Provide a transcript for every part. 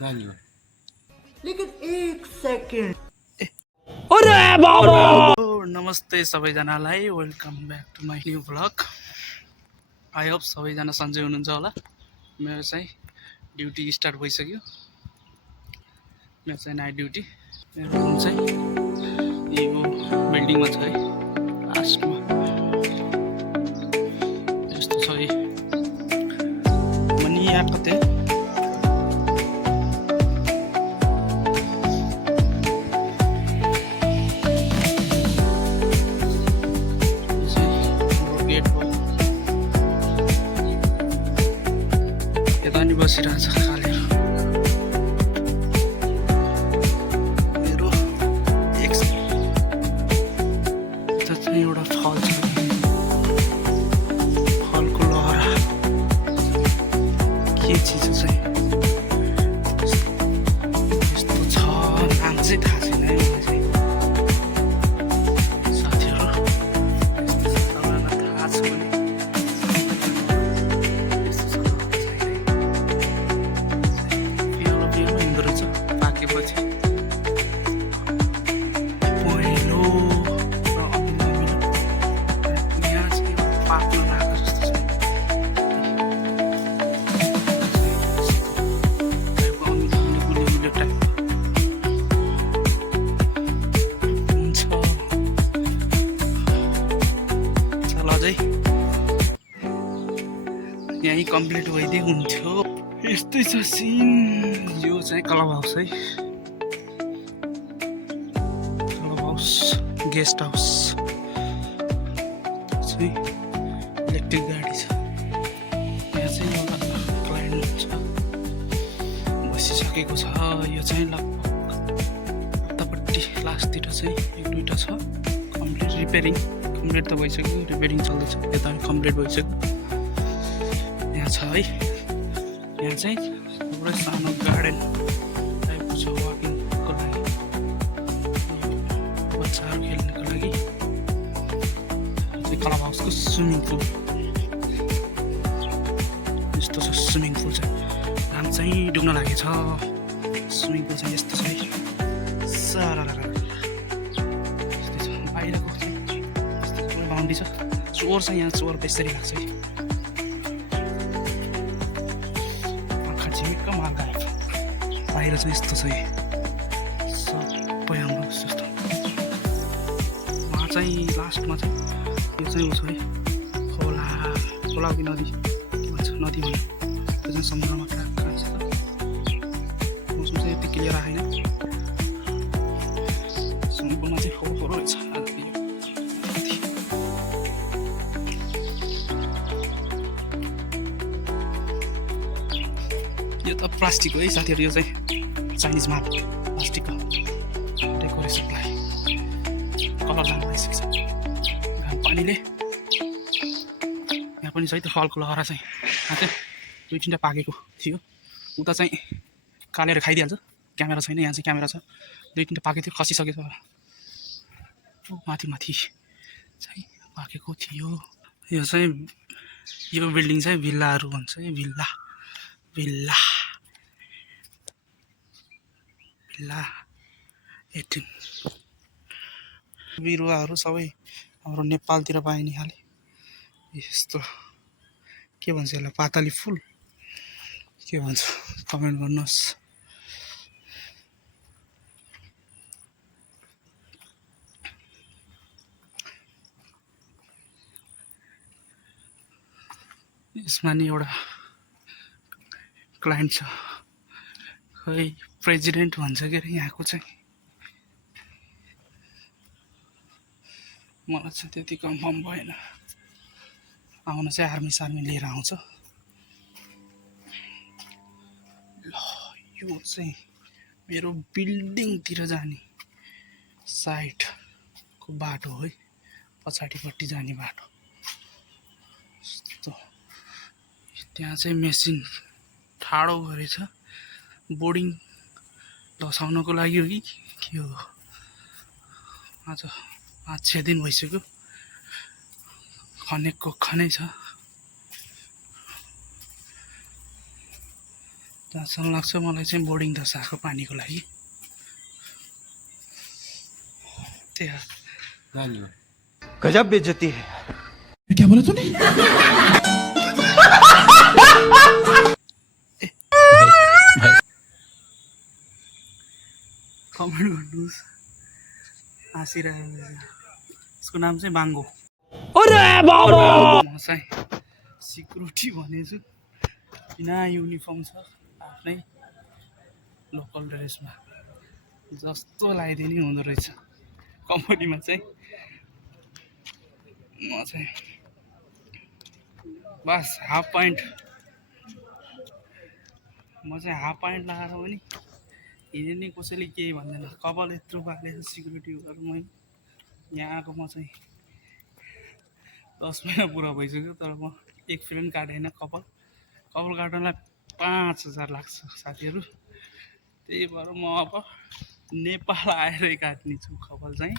नानी हो। लेकिन एक सेकंड नमस्ते सबैजनालाई, welcome back to my new vlog. I hope सबैजना सन्चै हुनुहुन्छ होला। मेरो चाहिँ ड्युटी स्टार्ट भइसक्यो। मेरो चाहिँ नाइट ड्युटी। मेरो रुम चाहिँ यो बिल्डिङमा छ है, लास्टमा यस्तो छ है। अनि यहाँ कतै बसिरहेछ खाली। मेरो एक चाहिँ एउटा फल छ, फलको लहरा के चिज चाहिँ यस्तो छ, नाम चाहिँ थाहा छैन है मलाई चाहिँ। साथीहरू तपाईँलाई थाहा छ भने यहीँ कम्प्लिट भइदिए हुन्थ्यो। यस्तै छ सिन। यो चाहिँ क्लब हाउस है, क्लब हाउस गेस्ट हाउस चाहिँ इलेक्ट्रिक गाडी छ। यहाँ चाहिँ एउटा क्लाइन्ट छ, बसिसकेको छ। यो चाहिँ लगभग उतापट्टि लास्टतिर चाहिँ एक दुईवटा छ कम्प्लिट। रिपेयरिङ कम्प्लिट त भइसक्यो, रिपेयरिङ चल्दैछ। यता कम्प्लिट भइसक्यो। यहाँ छ है, यहाँ चाहिँ एउटा सानो गार्डन टाइपको छ वाकिङको लागि, बच्चाहरू खेल्नको लागि। क्लब हाउसको स्विमिङ पुल यस्तो छ। स्विमिङ पुल चाहिँ नाम चाहिँ डुब्न लागेछ। स्विमिङ पुल चाहिँ यस्तो छ है, सारा यस्तै छ। बाहिरको चाहिँ बााउन्ड्री छ, चोर छ यहाँ, चोर बेसरी लाग्छ है। बाहिर चाहिँ यस्तो छ है, सबै हाम्रो यस्तो। उहाँ चाहिँ लास्टमा चाहिँ यो चाहिँ ऊ छ है, खोला खोला कि नदी के भन्छ, नदी भन्नु। त्यो चाहिँ समुद्रमा कहाँ छ त। मौसम चाहिँ यति क्लियर आएन। समुद्रमा चाहिँ फोहोर रहेछ। यो त प्लास्टिक हो है साथीहरू। यो चाहिँ चाइनिज माल प्लास्टिकको डेकोरेसनलाई कलर जानु भइसकेको छ घाम पानीले। यहाँ पनि छ है त्यो फलको लहरा चाहिँ। यहाँ चाहिँ दुई तिनवटा पाकेको थियो, उता चाहिँ कालेर खाइदिइहाल्छ। क्यामेरा छैन, यहाँ चाहिँ क्यामेरा छ। दुई तिनवटा पाकेको थियो, खसिसकेछ। माथि माथि चाहिँ पाकेको थियो। यो चाहिँ यो बिल्डिङ चाहिँ भिल्लाहरू भन्छ है, भिल्ला भिल्ला भिल्ला 18। बिरुवाहरू सबै हाम्रो नेपालतिर पाइने खाले यस्तो के भन्छ यसलाई, पातली फुल के भन्छ कमेन्ट गर्नुहोस्। यसमा नि एउटा क्लाइन्ट छ, खै प्रेसिडेन्ट भन्छ के अरे यहाँको चाहिँ। मलाई चाहिँ त्यति कन्फर्म भएन। आउन चाहिँ आर्मी सार्मी लिएर आउँछ। ल यो चाहिँ मेरो बिल्डिङतिर जाने साइडको बाटो है, पछाडिपट्टि जाने बाटो। त्यहाँ चाहिँ मेसिन ठाडो गरेछ, बोर्डिङ दसाउनको लागि हो कि के हो। आज 5-6 दिन भइसक्यो, खनेको खनै छ। जहाँसम्म लाग्छ मलाई चाहिँ बोर्डिङ दशा आएको पानीको लागि त्यही हो। गजब बेइज्जती है। कमेन्ट गर्नुहोस् हाँसिरहेको रहेछ। यसको नाम चाहिँ बाङ्गो। म चाहिँ सिक्युरिटी भनेछु बिना युनिफर्म छ आफ्नै लोकल ड्रेसमा जस्तो लगाइदिने हुँदो रहेछ कम्पनीमा चाहिँ। म चाहिँ बस हाफ प्यान्ट लगाएर पनि हिँड्ने कसैले केही भन्दैन। कपाल यत्रो पालेर सिक्युरिटी गर्नु मैले यहाँ आएको म चाहिँ 10 महिना पुरा भइसक्यो तर म एक फ्रेम काटेन। कपाल काट्नलाई 5000 लाग्छ साथीहरू। त्यही भएर म अब नेपाल आएरै काट्ने छु कपाल चाहिँ।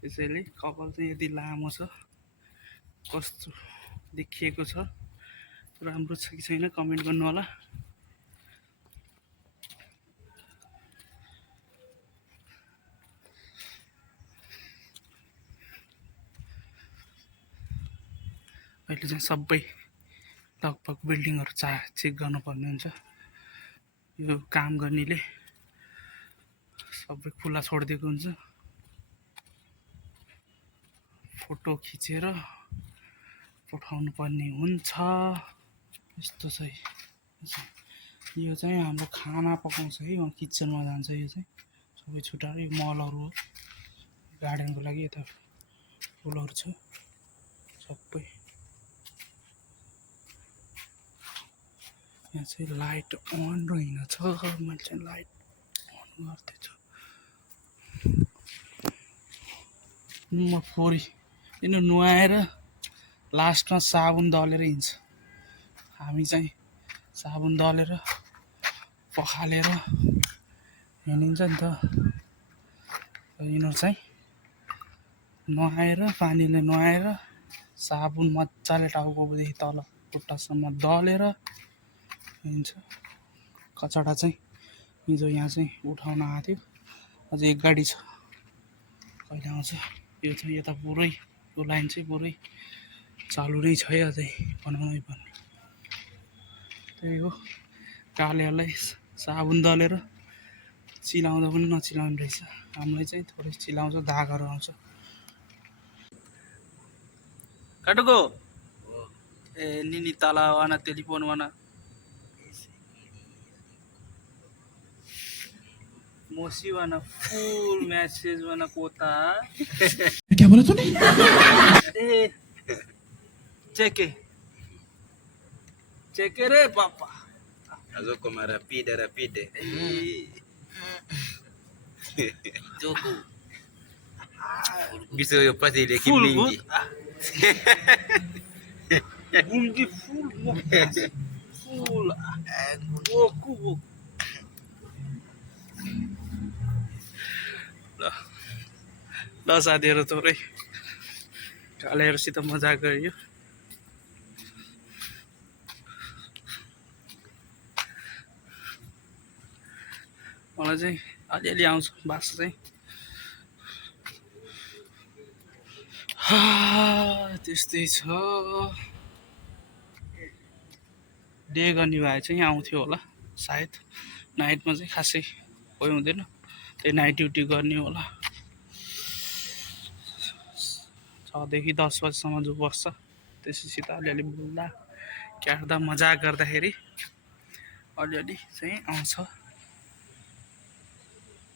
त्यसैले कपाल चाहिँ यति लामो छ कस्तो देखिएको छ राम्रो छ कि छैन कमेन्ट गर्नु होला। अहिले चाहिँ सबै लगभग बिल्डिङहरू चेक गर्नुपर्ने हुन्छ। यो काम गर्नेले सबै खुला छोडिदिएको हुन्छ। फोटो खिचेर पठाउनु पर्ने हुन्छ। यस्तो चाहिँ यो चाहिँ हाम्रो खाना पकाउँछ है किचनमा जान्छ। यो चाहिँ सबै छुट्टाएर मलहरू हो गार्डनको लागि। यता फुलहरू छ सबै। यहाँ चाहिँ लाइट अन रहेनछ। मैले चाहिँ लाइट अन गर्दैछु। म फोरी किन नुहाएर लास्टमा साबुन दलेर हिँड्छ। हामी चाहिँ साबुन दलेर पखालेर हिँडिन्छ नि त। यिनीहरू चाहिँ नुहाएर पानीले नुहाएर साबुन मजाले टाउकोदेखि तल खुट्टासम्म दलेर हिँड्छ। कचडा चाहिँ हिजो यहाँ चाहिँ उठाउन आएको थियो। अझै एक गाडी छ कहिले आउँछ। यो चाहिँ यता पुरै यो लाइन चाहिँ पुरै चालु नै छ है अझै बनाउनै पर्ने। त्यही हो कालेहरूलाई साबुन दलेर चिलाउँदा पनि नचिलाउने रहेछ। हामीलाई चाहिँ थोरै चिलाउँछ दागहरू आउँछ। काटुको ए निनी तला वाना टेलिफोन वाना मोसी वाना फुल मैसेज वाना पोता। क्या बोला तूने? ए चेके रे पापा Azoko rapide. जोको Bisa eu passei ele aqui फुल mingi. गुंगी फुल फुल ओकु ल साथीहरू थोरै कालेहरूसित मजाक गरियो। मलाई चाहिँ अलिअलि आउँछ भाषा चाहिँ। त्यस्तै छ। डे गर्ने भए चाहिँ आउँथ्यो होला सायद। नाइटमा चाहिँ खासै कोही हुँदैन। त्यही नाइट ड्युटी गर्ने होला। 6 देखि 10 बजीसम्म जो बस्छ त्यसैसित अलिअलि बोल्दा क्याट्दा मजाक गर्दाखेरि अलिअलि चाहिँ आउँछ।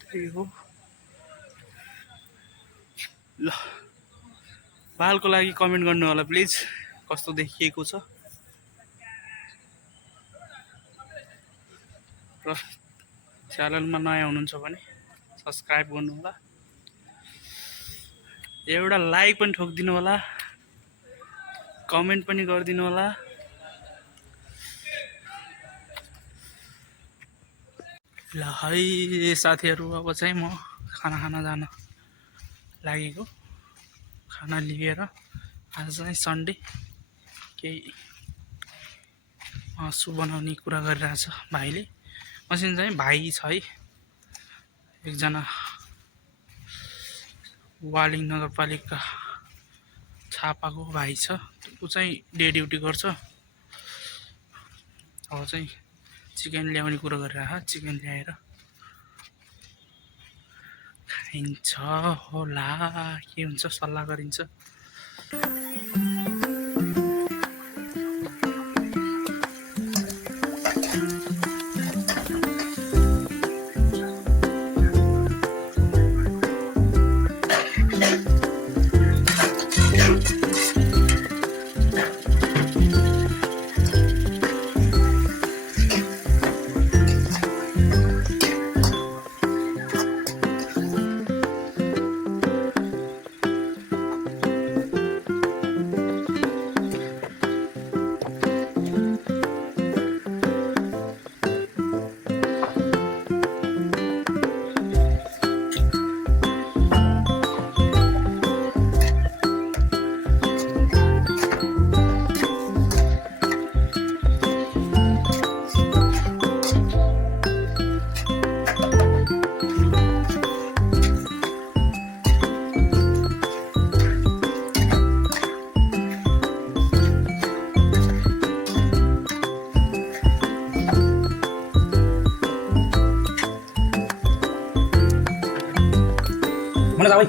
त्यही हो। ल बालको लागि कमेन्ट गर्नु होला प्लिज कस्तो देखिएको छ। र च्यानलमा नयाँ हुनुहुन्छ भने सब्सक्राइब गर्नु होला। एउटा लाइक पनि ठोकिदिनु होला। कमेन्ट पनि गरिदिनु होला। ल है साथीहरू अब चाहिँ म खाना खान जान लागेको। खाना लिएर आज चाहिँ सन्डे केही मासु बनाउने कुरा गरिरहेछ भाइले। मसिन चाहिँ भाइ छ है, एकजना वालिङ नगरपालिका छापाको भाइ छ। ऊ चाहिँ डे ड्युटी गर्छ। अब चाहिँ चिकन ल्याउने कुरा गरिरहेको, चिकन ल्याएर खाइन्छ होला, के हुन्छ सल्लाह गरिन्छ। Mana tahu?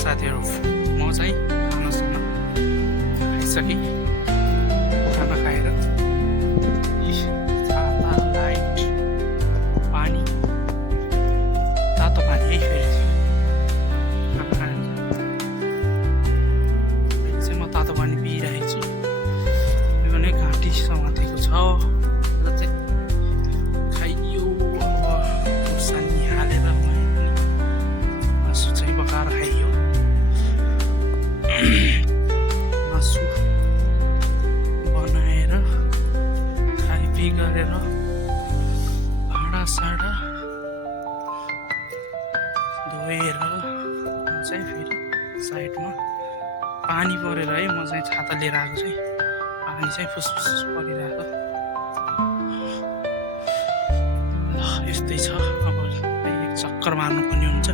साथीहरु, म चाहिँ खानासाना खाइसकेँ। खाना खाएर छाता, लाइट, पानी, तातो पानी है फेरि चाहिँ म तातो पानी पिइरहेको छु। यो नै घाँटी समातेको छ र चाहिँ खाइयो। अब खुर्सानी हालेर मासु चाहिँ पकाएर खाइयो। मासु बनाएर खाइपी गरेर भाँडासाँडा धोएर चाहिँ फेरि साइडमा पानी परेर है, म चाहिँ छाता लिएर आएको चाहिँ पानी चाहिँ फुसफुस परिरहेको। ल यस्तै छ अब एक चक्कर टक्कर मार्नुपर्ने हुन्छ